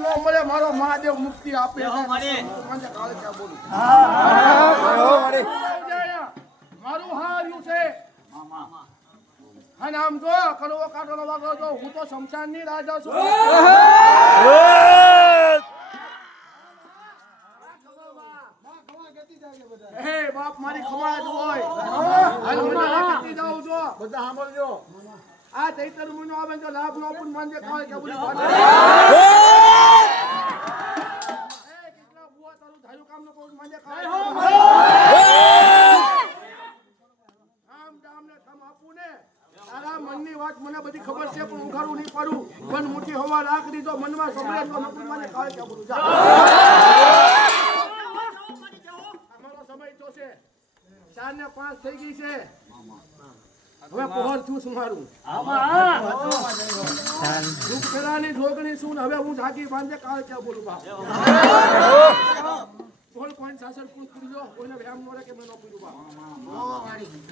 મળે મારો મહાદેવ મુક્તિ આપે મારું હાર્યું છે અને આમ જો કડવો કાઢવાનો વાગો તો હું તો શમશાન ની રાજા છું હે બાપ મારી ખવા જ હોય અને મને રાખતી જાઉં છો બધા સાંભળજો આ ચૈતર મહિનો આવે તો લાભ નો પણ માંજે ખાય કે બોલી વાત કેટલા બુઆ તારું ધાયું કામ નો કોઈ માંજે ખાય આમ જામ ને કામ આપું ને તારા મનની વાત મને બધી ખબર છે પણ ઉઘાડું નહીં પાડું મન મુઠી હવા રાખ દીધો મનમાં સંભળાય તો નકુલ માંજે ખાય કે બોલું જા અમારો સમય તો છે 4 ને 5 થઈ ગઈ છે હવે પહોર છું સુમારું દુખરાની જોગણી શું હવે હું જાગી બાંધે કાળ ક્યાં બોલું બાપ કોઈ સાસર પૂછ પૂછજો કોઈને વ્યામ નો રે કે મેં નો પૂછ્યું બાપ